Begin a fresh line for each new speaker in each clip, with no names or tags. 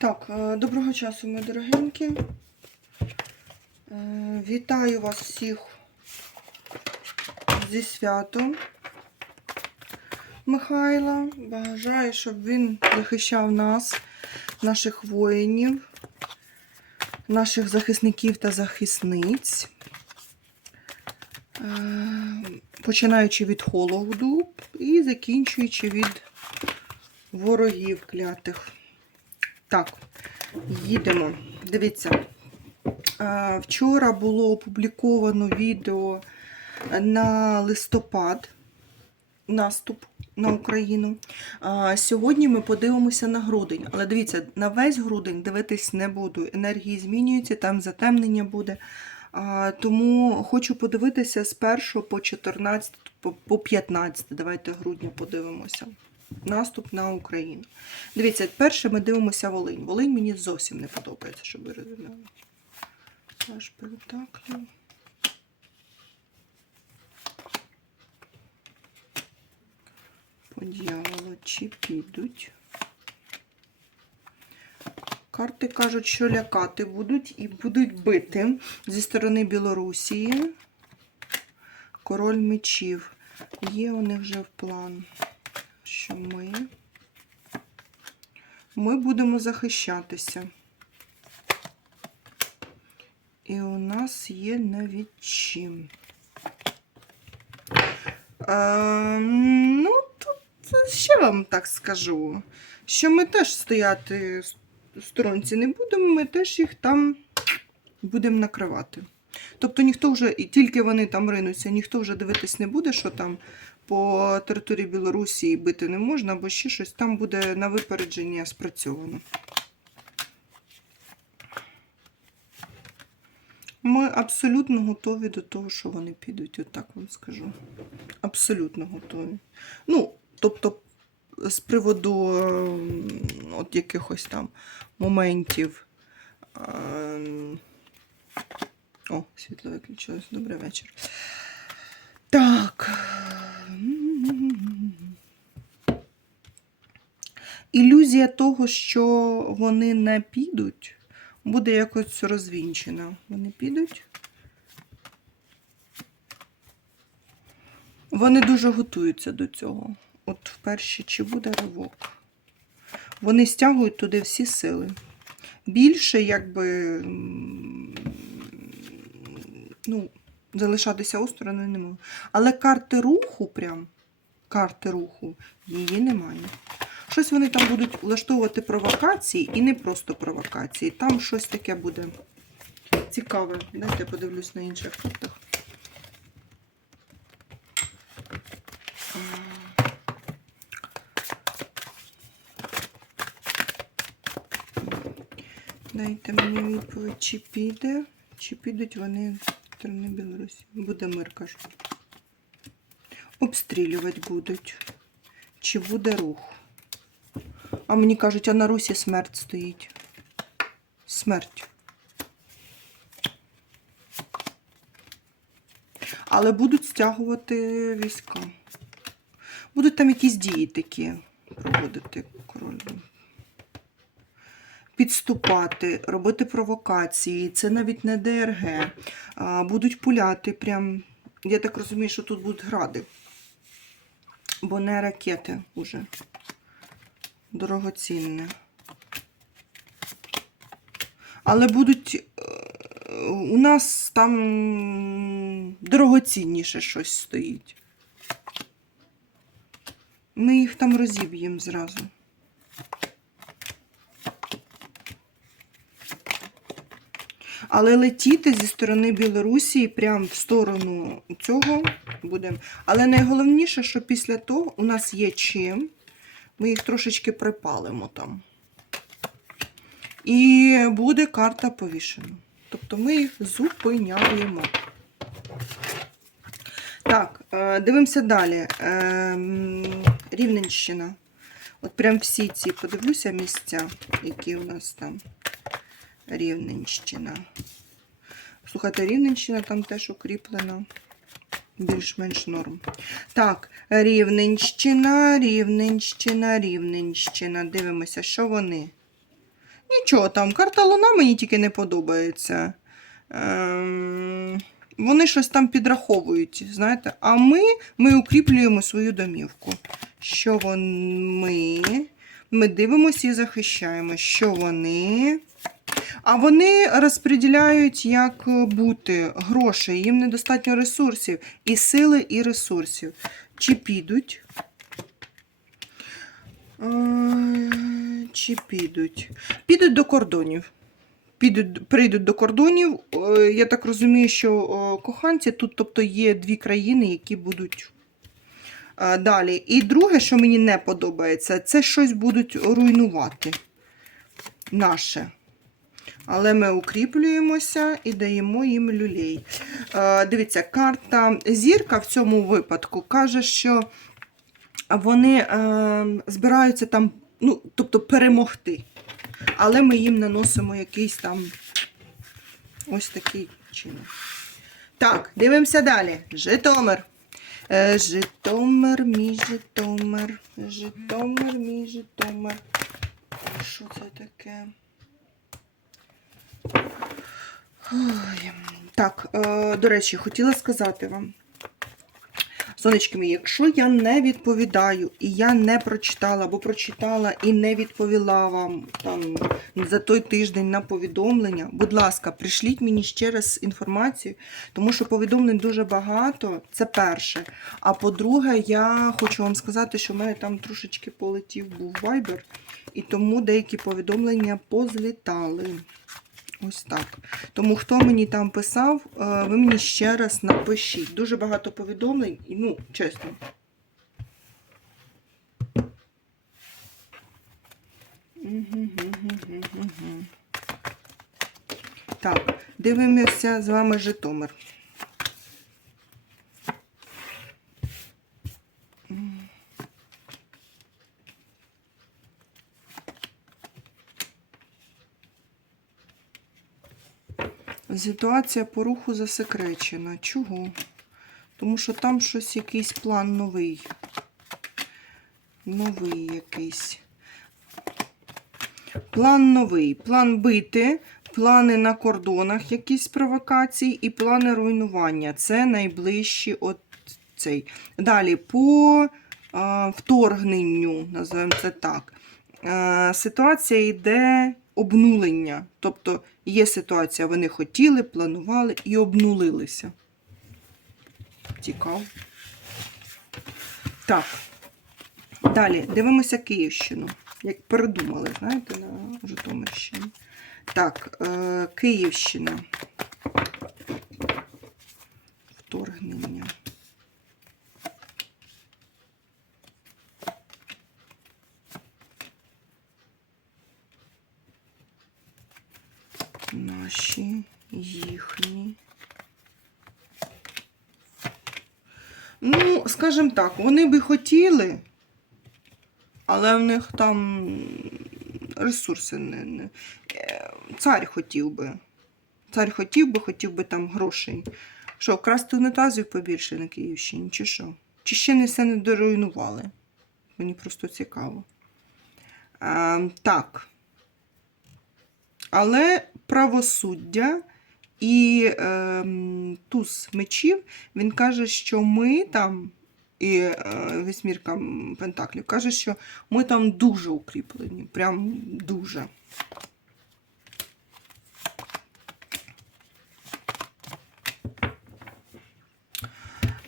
Так, е, доброго часу, мої дорогенькі. Е, Вітаю вас всіх зі святом Михайла. Бажаю, щоб він захищав нас, наших воїнів, наших захисників та захисниць. Е, Починаючи від холоду і закінчуючи від ворогів клятих. Так, їдемо. Дивіться. Вчора було опубліковано відео на листопад, наступ на Україну. Сьогодні ми подивимося на грудень. Але дивіться, на весь грудень дивитись не буду. Енергії змінюються, там затемнення буде. Тому хочу подивитися з 1 по 14, по- по 15. Давайте грудня подивимося. Наступ на Україну. Дивіться, перше ми дивимося Волинь. Волинь мені зовсім не подобається, щоб ви розуміли. Аж пентаклів. По дьяволу чи підуть. Карти кажуть, що лякати будуть і будуть бити зі сторони Білорусії. Король мечів. Є у них вже в план, що ми, ми будемо захищатися. І у нас є навіть чим. Е, ну, тут ще вам так скажу, що ми теж стояти в сторонці не будемо, ми теж їх там будемо накривати. Тобто ніхто вже, і тільки вони там ринуться, ніхто вже дивитись не буде, що там по території Білорусі бити не можна, або ще щось там буде на випередження спрацьовано. Ми абсолютно готові до того, що вони підуть, от так вам скажу. Абсолютно готові. Ну, тобто, з приводу ем, от якихось там моментів. ем, О, світло виключилось. Добрий вечір. Так. Ілюзія того, що вони не підуть, буде якось розвінчена. Вони підуть. Вони дуже готуються до цього. От вперше чи буде ривок. Вони стягують туди всі сили. Більше, якби, ну, залишатися остороною не можу. Але карти руху, прям, карти руху, її немає. Щось вони там будуть влаштовувати провокації, і не просто провокації. Там щось таке буде цікаве. Дайте я подивлюсь на інших картах. Дайте мені відповідь, чи піде, чи підуть вони в сторони Білорусі. Буде мир, кажу. Обстрілювати будуть. Чи буде рух? А мені кажуть, а на Русі смерть стоїть. Смерть. Але будуть стягувати війська. Будуть там якісь дії такі проводити король. Підступати, робити провокації. Це навіть не ДРГ. Будуть пуляти прям. Я так розумію, що тут будуть гради. Бо не ракети уже. Дорогоцінне. Але будуть. е, У нас там дорогоцінніше щось стоїть. Ми їх там розіб'ємо зразу. Але летіти зі сторони Білорусі прямо в сторону цього будемо. Але найголовніше, що після того у нас є чим. Ми їх трошечки припалимо там. І буде карта повішена. Тобто ми їх зупиняємо. Так, е, дивимося далі. Ем, Рівненщина. От прям всі ці подивлюся місця, які у нас там. Рівненщина. Слухайте, Рівненщина там теж укріплена. Більш-менш норм. Так, Рівненщина, Рівненщина, Рівненщина. Дивимося, що вони. Нічого там, карта Луна мені тільки не подобається. Ем, вони щось там підраховують, знаєте. А ми, ми укріплюємо свою домівку. Що вони. Ми дивимося і захищаємо, що вони. А вони розподіляють, як бути грошей. Їм недостатньо ресурсів. І сили, і ресурсів. Чи підуть? Е, Чи підуть? Підуть до кордонів. Підуть, прийдуть до кордонів. Е, Я так розумію, що е, коханці тут, тобто, є дві країни, які будуть е, далі. І друге, що мені не подобається, це щось будуть руйнувати наше. Але ми укріплюємося і даємо їм люлей. Е, Дивіться, карта зірка в цьому випадку каже, що вони е, збираються там, ну, тобто перемогти. Але ми їм наносимо якийсь там ось такий чинок. Так, дивимося далі. Житомир. Е, Житомир, мій Житомир. Житомир, мій Житомир. Що це таке? Ой. Так, е, до речі, хотіла сказати вам. Сонечки мої, якщо я не відповідаю і я не прочитала, або прочитала і не відповіла вам там за той тиждень на повідомлення, будь ласка, пришліть мені ще раз інформацію, тому що повідомлень дуже багато. Це перше. А по-друге, я хочу вам сказати, що в мене там трошечки полетів був вайбер, і тому деякі повідомлення позлітали. Ось так. Тому хто мені там писав, е, ви мені ще раз напишіть. Дуже багато повідомлень, ну, чесно. Так, дивимося з вами Житомир. Ситуація по руху засекречена. Чого? Тому що там щось якийсь план новий. Новий якийсь. План новий. План бити, плани на кордонах, якісь провокації і плани руйнування. Це найближчі от цей. Далі по а, вторгненню, називаємо це так. Е, ситуація йде обнулення. Тобто є ситуація, вони хотіли, планували і обнулилися. Цікаво. Так. Далі дивимося Київщину. Як передумали, знаєте, на Житомирщині. Так, е, Київщина. Вторгнення. Наші, їхні. Ну, скажімо так, вони би хотіли, але в них там ресурси не. не. е, Цар хотів би. Цар хотів би, хотів би там грошей. Що, красти унитазів побільше на Київщині, чи що? Чи ще не все не доруйнували? Мені просто цікаво. А, так. Але правосуддя і ем, туз мечів, він каже, що ми там, і е, вісьмірка Пентаклів, каже, що ми там дуже укріплені. Прям дуже.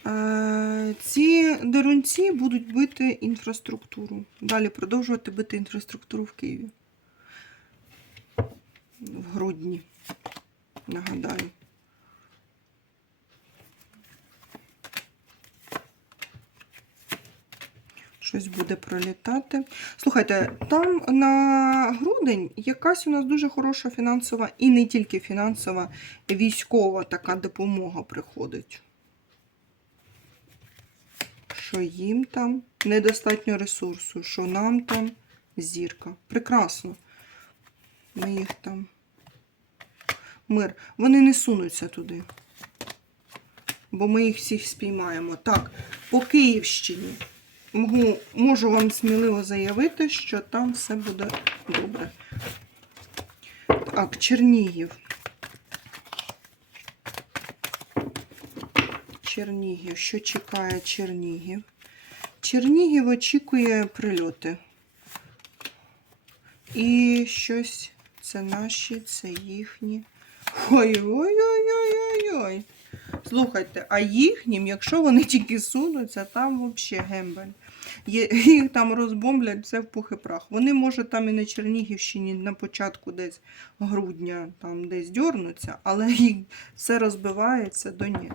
Е, Ці дерунці будуть бити інфраструктуру. Далі продовжувати бити інфраструктуру в Києві. В грудні. Нагадаю. Щось буде пролітати. Слухайте, там на грудень якась у нас дуже хороша фінансова, і не тільки фінансова, військова така допомога приходить. Що їм там недостатньо ресурсу, що нам там зірка. Прекрасно. Ми їх там. Мир. Вони не сунуться туди. Бо ми їх всіх спіймаємо. Так, по Київщині можу, можу вам сміливо заявити, що там все буде добре. Так, Чернігів. Чернігів. Що чекає Чернігів? Чернігів очікує прильоти. І щось це наші, це їхні. Ой-ой-ой-ой-ой-ой. Слухайте, а їхнім, якщо вони тільки сунуться, там взагалі гембель. Їх там розбомблять все в пух і прах. Вони, може, там і на Чернігівщині на початку десь грудня там десь дьорнуться, але їх все розбивається до ні.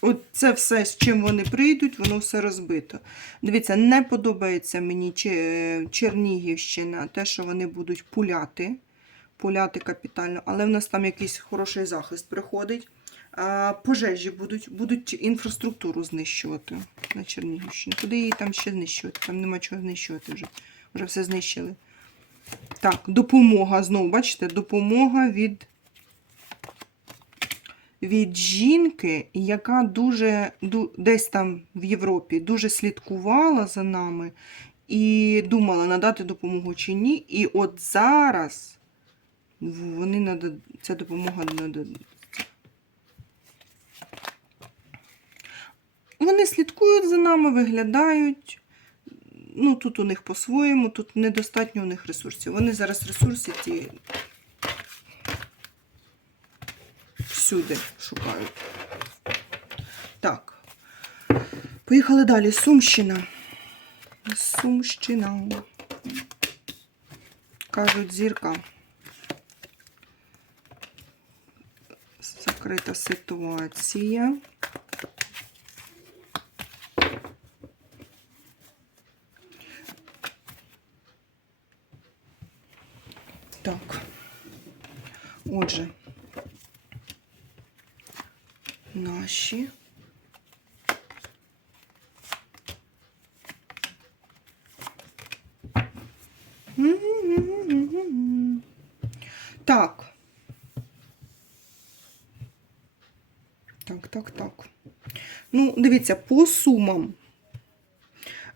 От це все, з чим вони прийдуть, воно все розбито. Дивіться, не подобається мені Чернігівщина, те, що вони будуть пуляти. Пуляти капітально, але в нас там якийсь хороший захист приходить. Пожежі будуть, будуть інфраструктуру знищувати на Чернігівщині. Куди її там ще знищувати? Там нема чого знищувати вже. Вже все знищили. Так, допомога. Знову, бачите, допомога від, від жінки, яка дуже десь там в Європі дуже слідкувала за нами і думала, надати допомогу чи ні. І от зараз вони нада... ця допомога нададуть. Вони слідкують за нами, виглядають. Ну, тут у них по-своєму, тут недостатньо у них ресурсів. Вони зараз ресурси ті всюди шукають. Так. Поїхали далі. Сумщина. Сумщина. Кажуть, зірка. Закрита ситуація. Так. Отже, наші. Так. Так, так, так. Ну, дивіться, по сумам.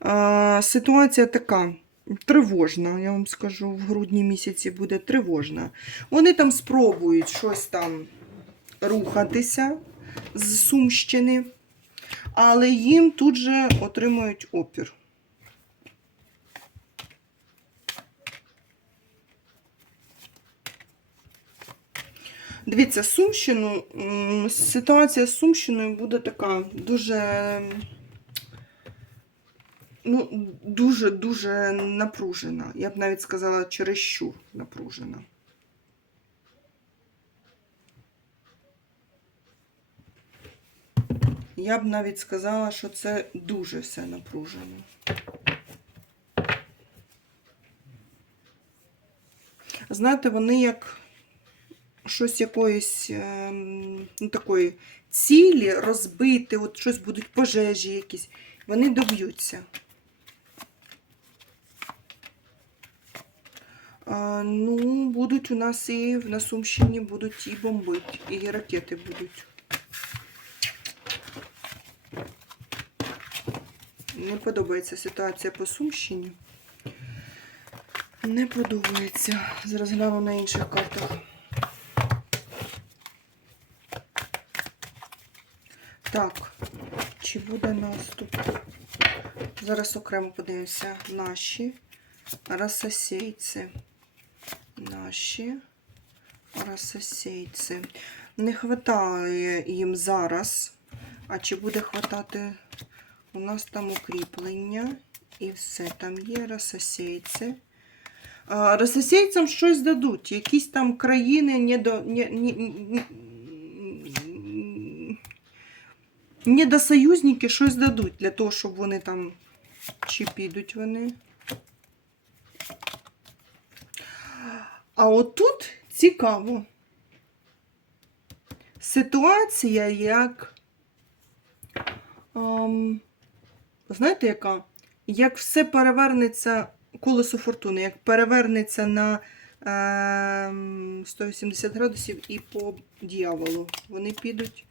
А, ситуація така тривожна, я вам скажу, в грудні місяці буде тривожна. Вони там спробують щось там рухатися з Сумщини, але їм тут же отримують опір. Дивіться, Сумщину, ситуація з Сумщиною буде така дуже, ну, дуже-дуже напружена. Я б навіть сказала, чересчур напружена. Я б навіть сказала, що це дуже все напружено. Знаєте, вони як щось якоїсь ем, ну, такої цілі розбити, от щось будуть пожежі якісь, вони доб'ються. Ну, будуть у нас і на Сумщині будуть і бомбити, і ракети будуть. Не подобається ситуація по Сумщині. Не подобається. Зараз гляну на інших картах. Так, чи буде наступ? Зараз окремо подивимося. Наші расосейці. Наші расосейці. Не хватає їм зараз. А чи буде хватати? У нас там укріплення. І все, там є расосейці. А, щось дадуть. Якісь там країни не до. Не, не, не, недосоюзники щось дадуть для того, щоб вони там чи підуть вони. А отут цікаво. Ситуація як. Ем, знаєте, яка? Як все перевернеться колесо фортуни, як перевернеться на ем, 180 градусів і по дьяволу. Вони підуть.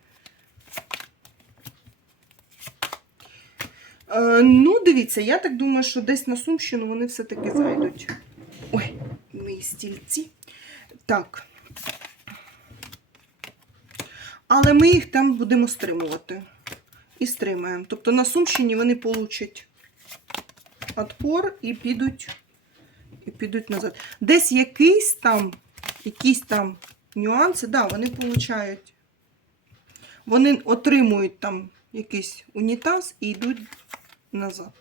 Е, ну, дивіться, я так думаю, що десь на Сумщину вони все-таки зайдуть. Ой, мої стільці. Так. Але ми їх там будемо стримувати. І стримаємо. Тобто на Сумщині вони получать отпор і підуть, і підуть назад. Десь якийсь там, якісь там нюанси, да, вони получають. Вони отримують там якийсь унітаз і йдуть назад.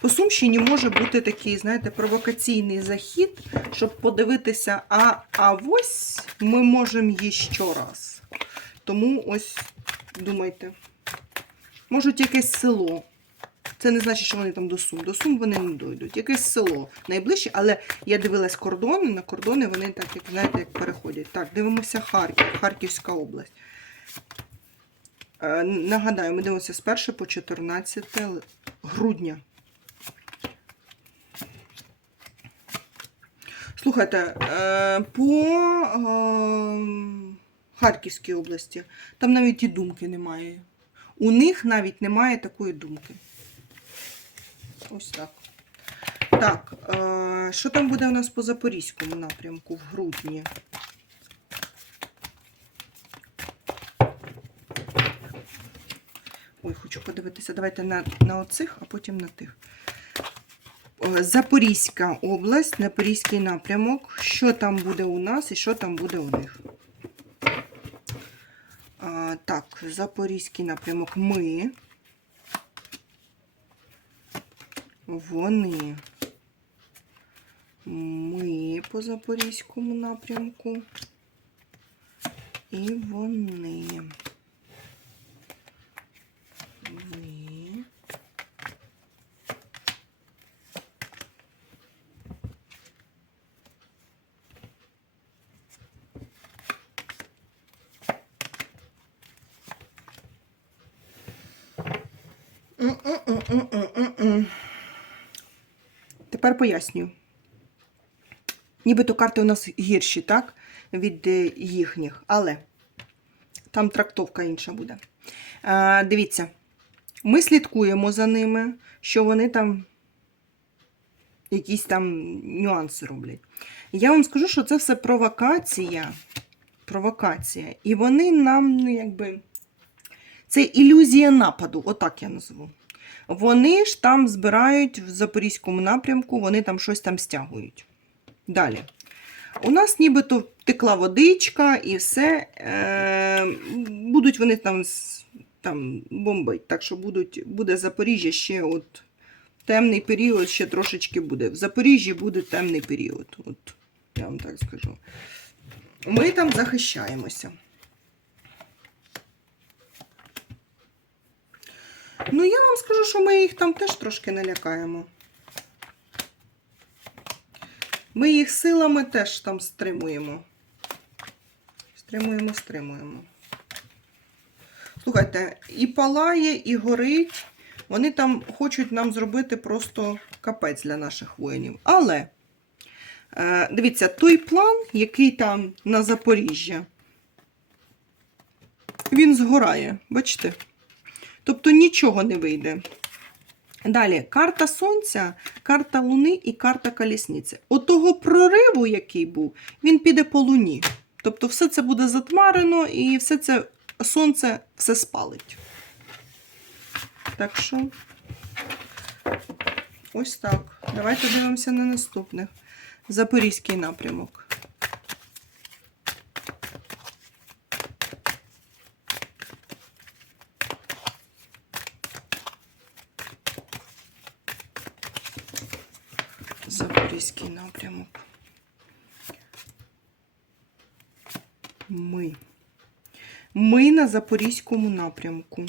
По Сумщині може бути такий, знаєте, провокаційний захід, щоб подивитися, а, а ось ми можемо її ще раз. Тому ось думайте. Можуть якесь село. Це не значить, що вони там до Сум. До Сум вони не дойдуть. Якесь село найближче, але я дивилась кордони, на кордони вони так, як знаєте, як переходять. Так, дивимося Харків, Харківська область. Е, Нагадаю, ми дивимося з 1 по 14 грудня. Слухайте, е, по е, Харківській області там навіть і думки немає. У них навіть немає такої думки. Ось так. Так, е, що там буде у нас по Запорізькому напрямку в грудні? Ой, хочу подивитися. Давайте на, на оцих, а потім на тих. Е, Запорізька область, Запорізький напрямок. Що там буде у нас і що там буде у них? Так, Запорізький напрямок ми. Вони. Ми по Запорізькому напрямку. І вони. Ми. М-м-м-м-м-м. Тепер пояснюю. Нібито карти у нас гірші, так? Від е, їхніх, але там трактовка інша буде. Е, дивіться, ми слідкуємо за ними, що вони там якісь там нюанси роблять. Я вам скажу, що це все провокація. Провокація. І вони нам, ну, якби. Це ілюзія нападу, отак я назву. Вони ж там збирають в Запорізькому напрямку, вони там щось там стягують. Далі. У нас нібито текла водичка і все. Е, будуть вони там, там бомбить. Так що будуть, буде Запоріжжя ще от темний період, ще трошечки буде. В Запоріжжі буде темний період. От, я вам так скажу. Ми там захищаємося. Ну, я вам скажу, що ми їх там теж трошки налякаємо. Ми їх силами теж там стримуємо. Стримуємо, стримуємо. Слухайте, і палає, і горить. Вони там хочуть нам зробити просто капець для наших воїнів. Але, е, дивіться, той план, який там на Запоріжжя, він згорає. Бачите? Тобто нічого не вийде. Далі, карта Сонця, карта Луни і карта Колісниці. От прориву, який був, він піде по Луні. Тобто все це буде затмарено і все це сонце все спалить. Так що, ось так. Давайте дивимося на наступних. Запорізький напрямок. Запорізький напрямок. Ми. Ми на Запорізькому напрямку.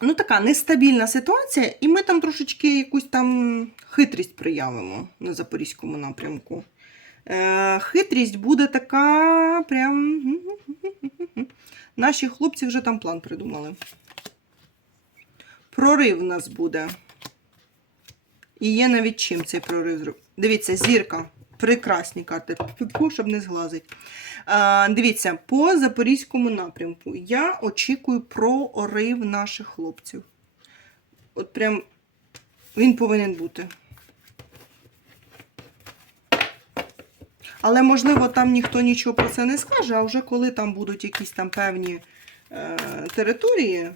Ну, така нестабільна ситуація, і ми там трошечки якусь там хитрість проявимо на Запорізькому напрямку. Е, хитрість буде така прям. Наші хлопці вже там план придумали. Прорив у нас буде. І є навіть чим цей прорив. Дивіться, зірка. Прекрасні карти, щоб не зглазить. А, дивіться, по запорізькому напрямку я очікую прорив наших хлопців. От прям він повинен бути. Але, можливо, там ніхто нічого про це не скаже, а вже коли там будуть якісь там певні е, території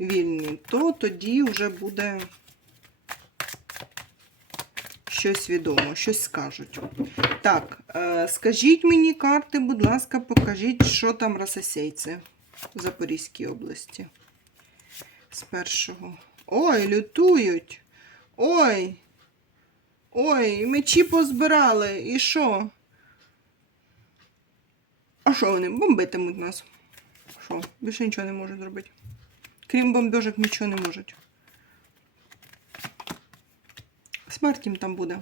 вільні, то тоді вже буде щось відомо, щось скажуть. Так, е, скажіть мені карти, будь ласка, покажіть, що там рососейці в Запорізькій області. З першого. Ой, лютують. Ой. Ой, мечі позбирали. І що? А що вони? Бомбитимуть нас. Що? Більше нічого не можуть зробити. Крім бомбежок нічого не можуть. Смерть їм там буде.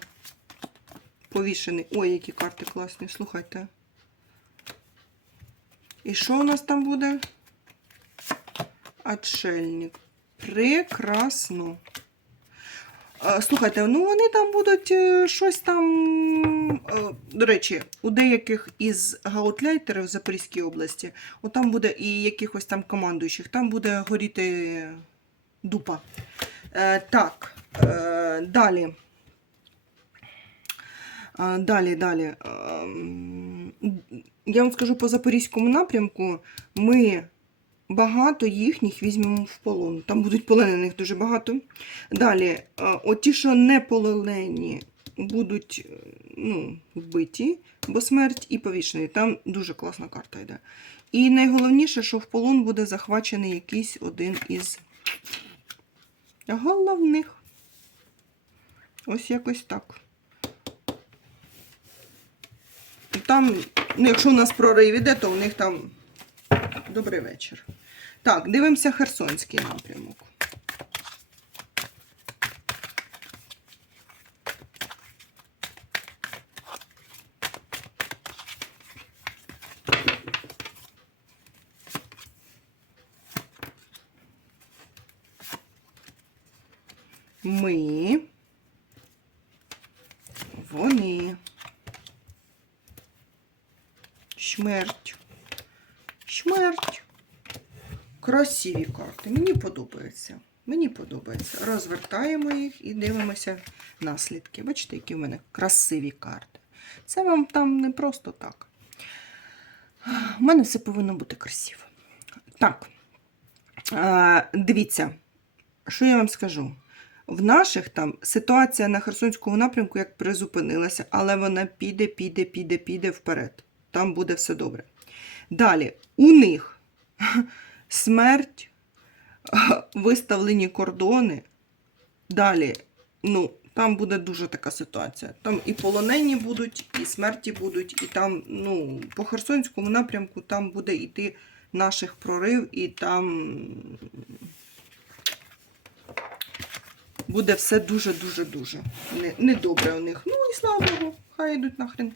Повішений. Ой, які карти класні, слухайте. І що у нас там буде? Отшельник. Прекрасно. Слухайте, ну вони там будуть е, щось там. е, До речі, у деяких із гаутляйтерів в Запорізькій області, от там буде і якихось там командуючих, там буде горіти дупа. Е, Так, далі. Далі, далі. Ем, Я вам скажу по запорізькому напрямку, ми багато їхніх візьмемо в полон. Там будуть полонених дуже багато. Далі, е, от ті, що не полонені, будуть е, ну, вбиті, бо смерть і повішений. Там дуже класна карта йде. І найголовніше, що в полон буде захвачений якийсь один із головних. Ось якось так. Там, ну, якщо у нас прорив іде, то у них там добрий вечір. Так, дивимося Херсонський напрямок. Ми. Вони. Смерть. Смерть. Красиві карти. Мені подобається. Мені подобається. Розвертаємо їх і дивимося наслідки. Бачите, які в мене красиві карти. Це вам там не просто так. У мене все повинно бути красиво. Так, дивіться, що я вам скажу. В наших там ситуація на Херсонському напрямку як призупинилася, але вона піде, піде, піде, піде вперед. Там буде все добре. Далі, у них смерть, виставлені кордони. Далі, ну, там буде дуже така ситуація. Там і полонені будуть, і смерті будуть, і там, ну, по Херсонському напрямку там буде йти наших прорив, і там буде все дуже-дуже-дуже не- недобре у них. Ну і слава Богу, хай йдуть нахрен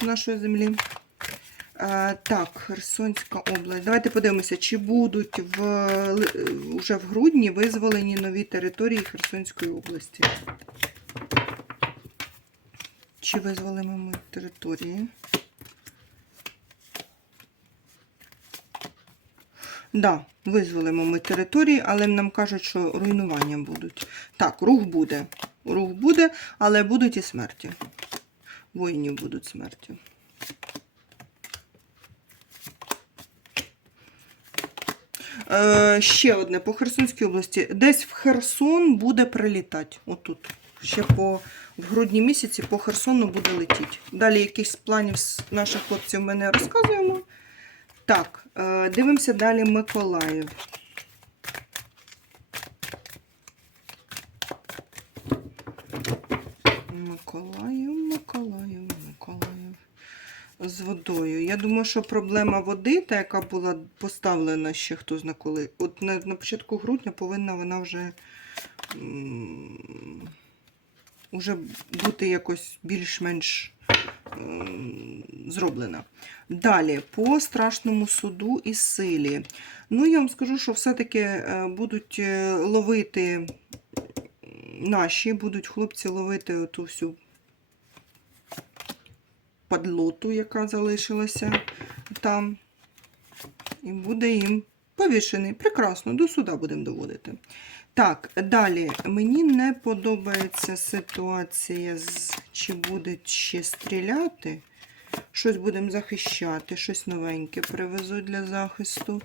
з нашої землі. Е, так, Херсонська область. Давайте подивимося, чи будуть в, е, уже в грудні визволені нові території Херсонської області. Чи визволимо ми території? Да, визволимо ми території, але нам кажуть, що руйнування будуть. Так, рух буде. Рух буде, але будуть і смерті. Воїнів будуть смерті. Ще одне по Херсонській області. Десь в Херсон буде прилітати. Отут. Ще по в грудні місяці по Херсону буде летіти. Далі якихось планів наших хлопців ми не розказуємо. Так, е, дивимося далі Миколаїв. Миколаїв, Миколаїв, Миколаїв. З водою. Я думаю, що проблема води, та яка була поставлена ще хто зна коли. От на, на початку грудня повинна вона вже, м, уже бути якось більш-менш зроблена. Далі, по страшному суду і силі. Ну, я вам скажу, що все-таки е, будуть е, ловити наші, будуть хлопці ловити оту всю падлоту, яка залишилася там. І буде їм повішений. Прекрасно, до суда будемо доводити. Так, далі. Мені не подобається ситуація, з чи будуть ще стріляти. Щось будемо захищати, щось новеньке привезу для захисту.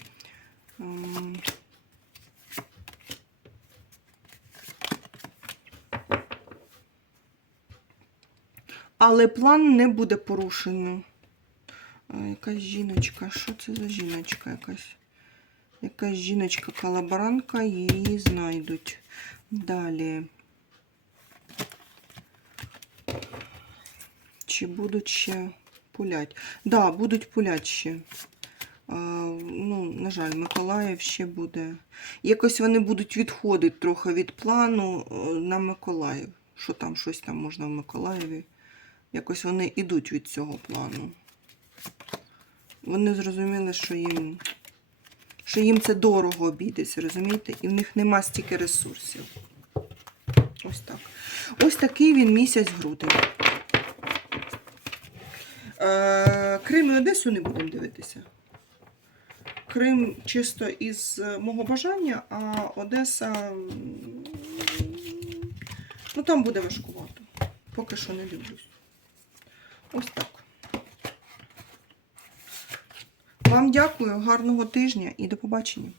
Але план не буде порушено. Якась жіночка. Що це за жіночка якась? Якась жіночка колаборантка, її знайдуть. Далі. Чи будуть ще пулять? Да, будуть пулять ще. А, ну, на жаль, Миколаїв ще буде. Якось вони будуть відходити трохи від плану е, на Миколаїв. Що там, щось там можна в Миколаєві. Якось вони йдуть від цього плану. Вони зрозуміли, що їм, що їм це дорого обійдеться, розумієте? І в них нема стільки ресурсів. Ось так. Ось такий він місяць грудень. Е, Крим і Одесу не будемо дивитися. Крим чисто із е, мого бажання, а Одеса. Ну, там буде важкувато. Поки що не дивлюсь. Ось так. Вам дякую, гарного тижня і до побачення.